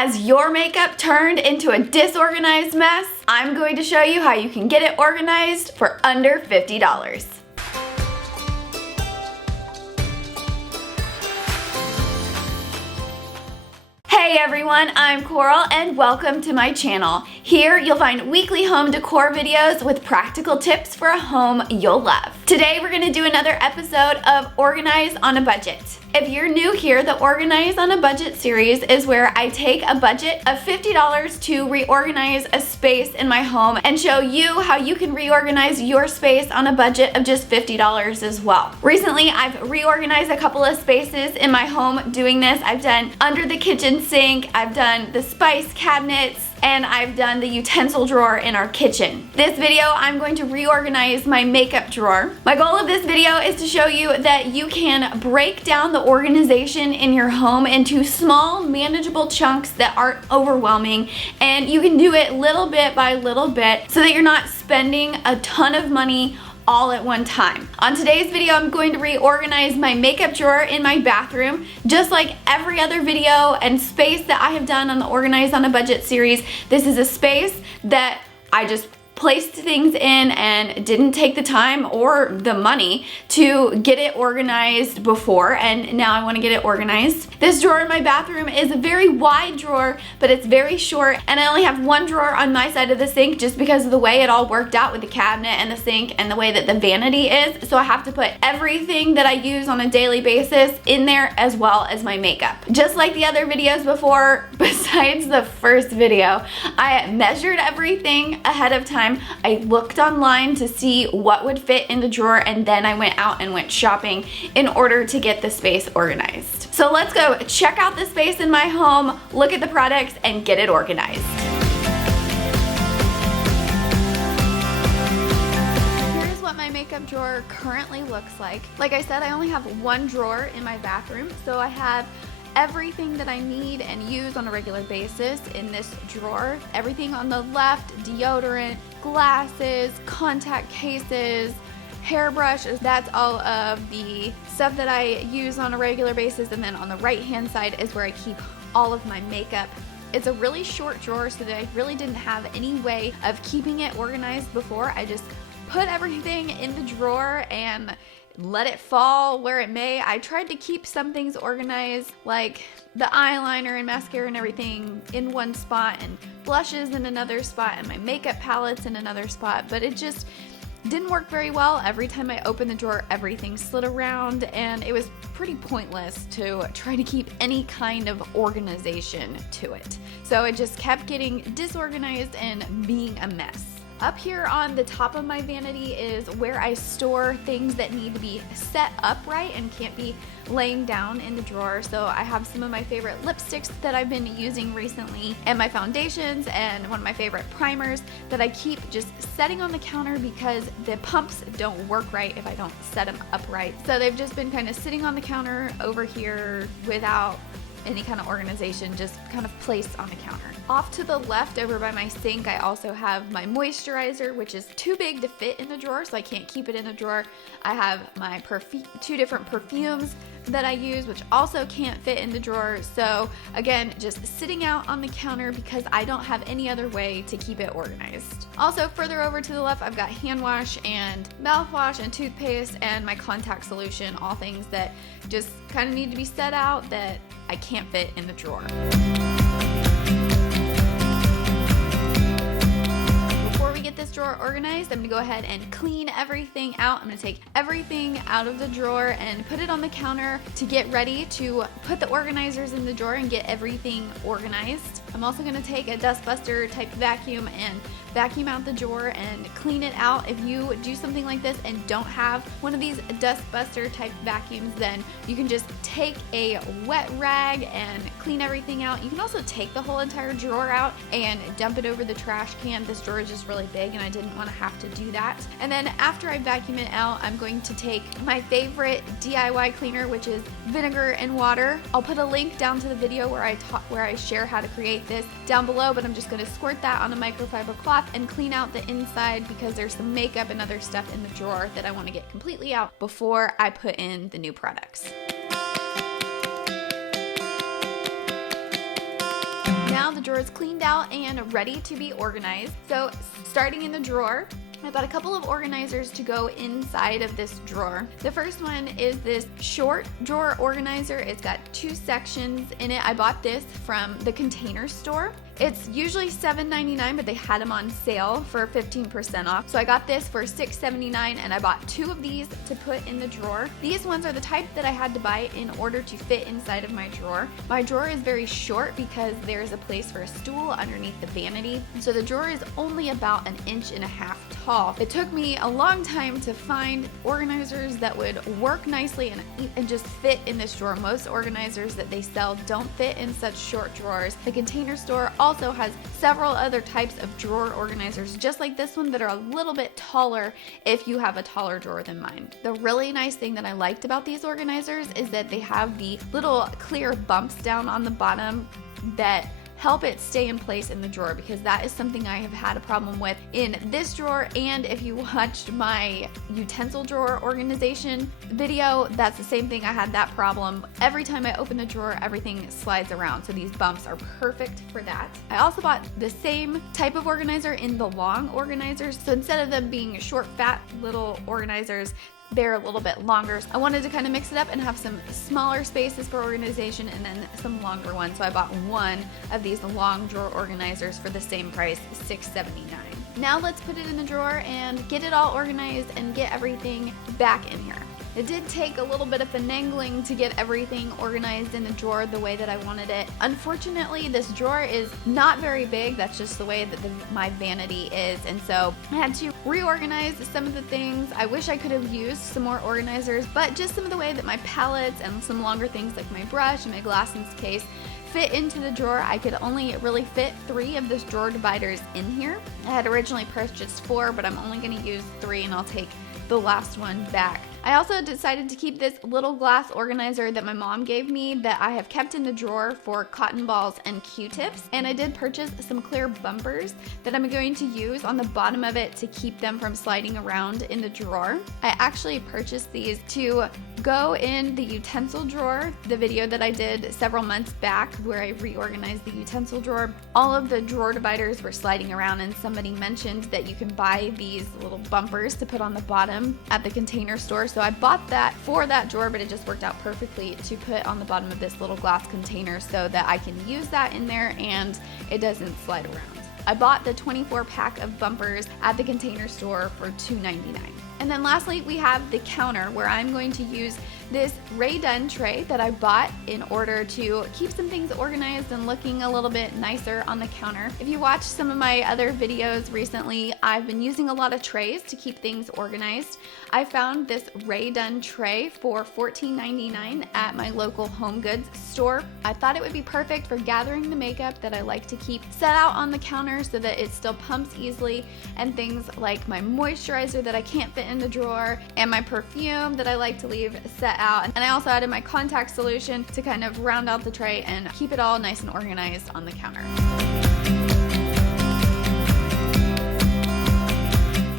Has your makeup turned into a disorganized mess? I'm going to show you how you can get it organized for under $50. Hey everyone, I'm Coral and welcome to my channel. Here you'll find weekly home decor videos with practical tips for a home you'll love. Today we're going to do another episode of Organize on a Budget. If you're new here, the Organize on a Budget series is where I take a budget of $50 to reorganize a space in my home and show you how you can reorganize your space on a budget of just $50 as well. Recently, I've reorganized a couple of spaces in my home doing this. I've done under the kitchen sink, I've done the spice cabinets, and I've done the utensil drawer in our kitchen. This video, I'm going to reorganize my makeup drawer. My goal of this video is to show you that you can break down the organization in your home into small, manageable chunks that aren't overwhelming, and you can do it little bit by little bit so that you're not spending a ton of money all at one time. On today's video, I'm going to reorganize my makeup drawer in my bathroom. Just like every other video and space that I have done on the Organize on a Budget series, this is a space that I just placed things in and didn't take the time or the money to get it organized before, and now I want to get it organized. This drawer in my bathroom is a very wide drawer, but it's very short, and I only have one drawer on my side of the sink just because of the way it all worked out with the cabinet and the sink and the way that the vanity is. So I have to put everything that I use on a daily basis in there, as well as my makeup. Just like the other videos before, besides the first video, I measured everything ahead of time. I looked online to see what would fit in the drawer, and then I went out and went shopping in order to get the space organized. So let's go check out the space in my home, look at the products, and get it organized. Here's what my makeup drawer currently looks like. Like I said, I only have one drawer in my bathroom, so I have everything that I need and use on a regular basis in this drawer. Everything on the left, deodorant, glasses, contact cases, hairbrushes, that's all of the stuff that I use on a regular basis. And then on the right hand side is where I keep all of my makeup. It's a really short drawer, so that I really didn't have any way of keeping it organized before. I just put everything in the drawer and let it fall where it may. I tried to keep some things organized, like the eyeliner and mascara and everything in one spot, and blushes in another spot, and my makeup palettes in another spot, but it just didn't work very well. Every time I opened the drawer, everything slid around, and it was pretty pointless to try to keep any kind of organization to it. So it just kept getting disorganized and being a mess. Up here on the top of my vanity is where I store things that need to be set upright and can't be laying down in the drawer. So I have some of my favorite lipsticks that I've been using recently, and my foundations, and one of my favorite primers that I keep just setting on the counter because the pumps don't work right if I don't set them upright. So they've just been kind of sitting on the counter over here without any kind of organization, just kind of placed on the counter. Off to the left over by my sink, I also have my moisturizer, which is too big to fit in the drawer, so I can't keep it in the drawer. I have my two different perfumes that I use, which also can't fit in the drawer. So again, just sitting out on the counter because I don't have any other way to keep it organized. Also further over to the left, I've got hand wash and mouthwash and toothpaste and my contact solution, all things that just kind of need to be set out that I can't fit in the drawer. Before we get this drawer organized, I'm gonna go ahead and clean everything out. I'm gonna take everything out of the drawer and put it on the counter to get ready to put the organizers in the drawer and get everything organized. I'm also gonna take a dustbuster type vacuum and vacuum out the drawer and clean it out. If you do something like this and don't have one of these dustbuster type vacuums, then you can just take a wet rag and clean everything out. You can also take the whole entire drawer out and dump it over the trash can. This drawer is just really big and I didn't want to have to do that. And then after I vacuum it out, I'm going to take my favorite DIY cleaner, which is vinegar and water. I'll put a link down to the video where I share how to create this down below, but I'm just going to squirt that on a microfiber cloth and clean out the inside because there's some makeup and other stuff in the drawer that I want to get completely out before I put in the new products. Now the drawers cleaned out and ready to be organized. So starting in the drawer, I got a couple of organizers to go inside of this drawer. The first one is this short drawer organizer. It's got 2 sections in it. I bought this from the Container Store. It's usually $7.99, but they had them on sale for 15% off. So I got this for $6.79, and I bought 2 of these to put in the drawer. These ones are the type that I had to buy in order to fit inside of my drawer. My drawer is very short because there's a place for a stool underneath the vanity. So the drawer is only about 1.5 inches tall. It took me a long time to find organizers that would work nicely and just fit in this drawer. Most organizers that they sell don't fit in such short drawers. The Container Store also has several other types of drawer organizers just like this one that are a little bit taller if you have a taller drawer than mine. The really nice thing that I liked about these organizers is that they have the little clear bumps down on the bottom that help it stay in place in the drawer, because that is something I have had a problem with in this drawer. And if you watched my utensil drawer organization video, that's the same thing. I had that problem. Every time I open the drawer, everything slides around. So these bumps are perfect for that. I also bought the same type of organizer in the long organizers. So instead of them being short, fat little organizers, they're a little bit longer. I wanted to kind of mix it up and have some smaller spaces for organization and then some longer ones. So I bought 1 of these long drawer organizers for the same price, $6.79. Now let's put it in the drawer and get it all organized and get everything back in here. It did take a little bit of finagling to get everything organized in the drawer the way that I wanted it. Unfortunately, this drawer is not very big. That's just the way that my vanity is. And so I had to reorganize some of the things. I wish I could have used some more organizers, but just some of the way that my palettes and some longer things like my brush and my glasses case fit into the drawer. I could only really fit 3 of this drawer dividers in here. I had originally purchased 4, but I'm only going to use 3, and I'll take the last one back. I also decided to keep this little glass organizer that my mom gave me that I have kept in the drawer for cotton balls and Q-tips. And I did purchase some clear bumpers that I'm going to use on the bottom of it to keep them from sliding around in the drawer. I actually purchased these to go in the utensil drawer, the video that I did several months back where I reorganized the utensil drawer. All of the drawer dividers were sliding around, and somebody mentioned that you can buy these little bumpers to put on the bottom at the Container Store. So I bought that for that drawer, but it just worked out perfectly to put on the bottom of this little glass container so that I can use that in there and it doesn't slide around. I bought the 24 pack of bumpers at the Container Store for $2.99. And then lastly, we have the counter where I'm going to use this Ray Dunn tray that I bought in order to keep some things organized and looking a little bit nicer on the counter. If you watched some of my other videos recently, I've been using a lot of trays to keep things organized. I found this Ray Dunn tray for $14.99 at my local home goods store. I thought it would be perfect for gathering the makeup that I like to keep set out on the counter so that it still pumps easily, and things like my moisturizer that I can't fit in the drawer, and my perfume that I like to leave set out. And I also added my contact solution to kind of round out the tray and keep it all nice and organized on the counter.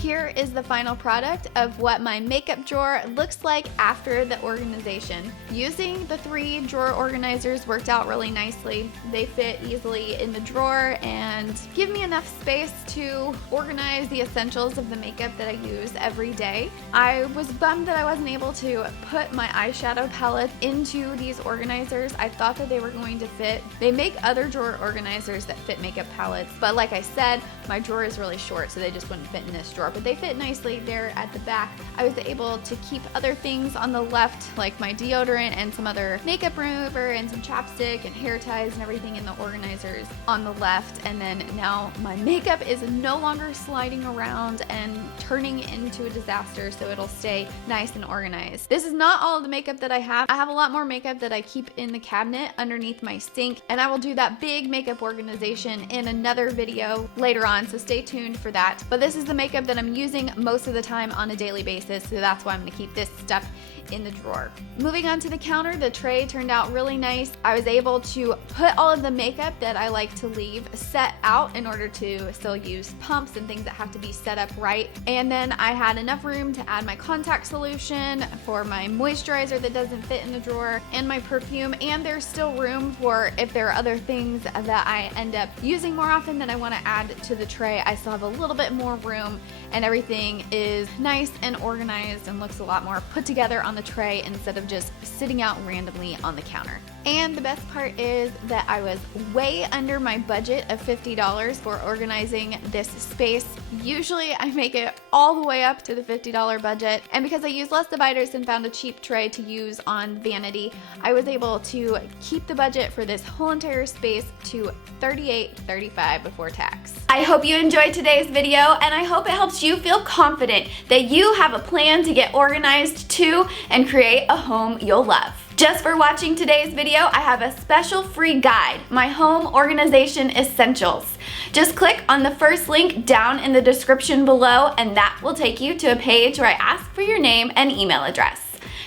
Here is the final product of what my makeup drawer looks like after the organization. Using the 3 drawer organizers worked out really nicely. They fit easily in the drawer and give me enough space to organize the essentials of the makeup that I use every day. I was bummed that I wasn't able to put my eyeshadow palette into these organizers. I thought that they were going to fit. They make other drawer organizers that fit makeup palettes, but like I said, my drawer is really short, so they just wouldn't fit in this drawer. But they fit nicely there at the back. I was able to keep other things on the left, like my deodorant and some other makeup remover and some chapstick and hair ties and everything in the organizers on the left. And then now my makeup is no longer sliding around and turning into a disaster, so it'll stay nice and organized. This is not all of the makeup that I have. I have a lot more makeup that I keep in the cabinet underneath my sink, and I will do that big makeup organization in another video later on, so stay tuned for that. But this is the makeup that I'm using using most of the time on a daily basis, so that's why I'm gonna keep this stuff in the drawer. Moving on to the counter, the tray turned out really nice. I was able to put all of the makeup that I like to leave set out in order to still use pumps and things that have to be set up right. And then I had enough room to add my contact solution for my moisturizer that doesn't fit in the drawer and my perfume, and there's still room for if there are other things that I end up using more often that I want to add to the tray. I still have a little bit more room, and everything is nice and organized and looks a lot more put together on the tray instead of just sitting out randomly on the counter. And the best part is that I was way under my budget of $50 for organizing this space. Usually I make it all the way up to the $50 budget, and because I used less dividers and found a cheap tray to use on vanity, I was able to keep the budget for this whole entire space to $38.35 before tax. I hope you enjoyed today's video, and I hope it helps you feel confident that you have a plan to get organized too and create a home you'll love. Just for watching today's video, I have a special free guide, my home organization essentials. Just click on the first link down in the description below, and that will take you to a page where I ask for your name and email address.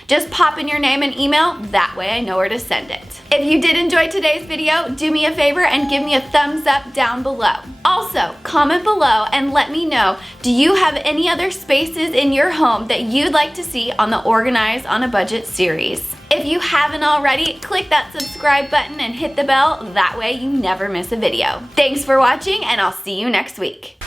Just pop in your name and email, that way I know where to send it. If you did enjoy today's video, do me a favor and give me a thumbs up down below. Also, comment below and let me know, do you have any other spaces in your home that you'd like to see on the Organize on a Budget series? If you haven't already, click that subscribe button and hit the bell, that way you never miss a video. Thanks for watching, and I'll see you next week.